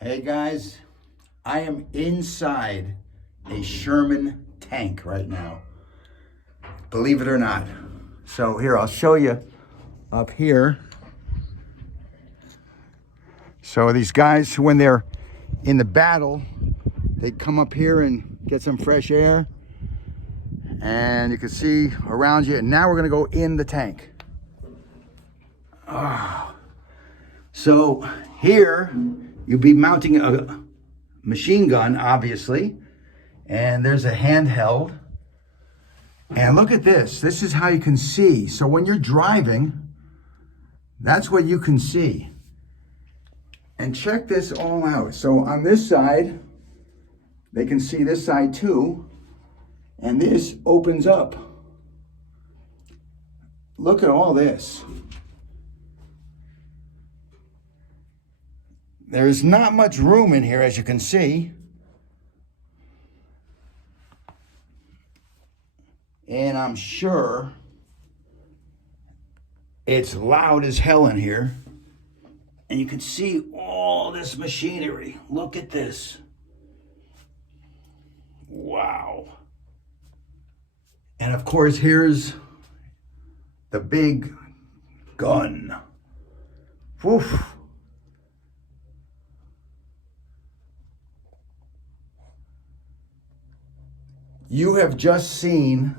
Hey guys, I am inside a Sherman tank right now. Believe it or not. So here, I'll show you up here. So these guys, when they're in the battle, they come up here and get some fresh air. And you can see around you. And now we're gonna go in the tank. So here, you'll be mounting a machine gun, obviously. And there's a handheld. And look at this. This is how you can see. So when you're driving, that's what you can see. And check this all out. So on this side, they can see this side too. And this opens up. Look at all this. There's not much room in here, as you can see. And I'm sure it's loud as hell in here. And you can see all this machinery. Look at this. Wow. And of course, here's the big gun. Woof. You have just seen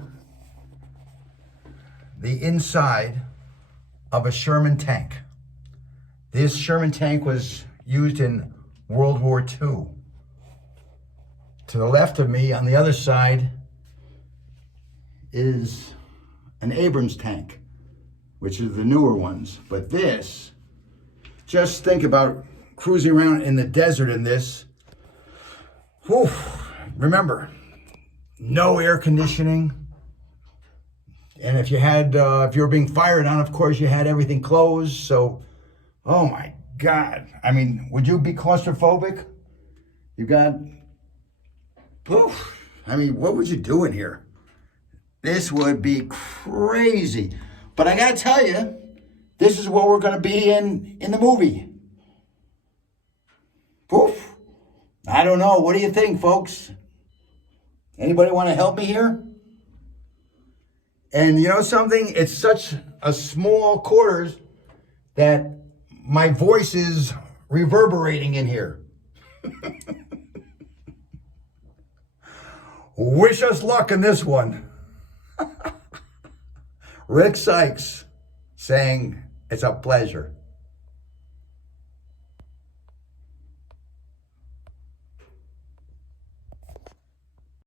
the inside of a Sherman tank. This Sherman tank was used in World War II. To the left of me, on the other side, is an Abrams tank, which is the newer ones. But this, just think about cruising around in the desert in this. Whew. Remember, no air conditioning. And if you were being fired on, of course, you had everything closed. So, oh my God. I mean, would you be claustrophobic? You got, oof. I mean, what would you do in here? This would be crazy. But I gotta tell you, this is what we're gonna be in the movie. Poof. I don't know. What do you think, folks? Anybody want to help me here? And you know something? It's such a small quarters that my voice is reverberating in here. Wish us luck in this one. Rick Sykes saying it's a pleasure.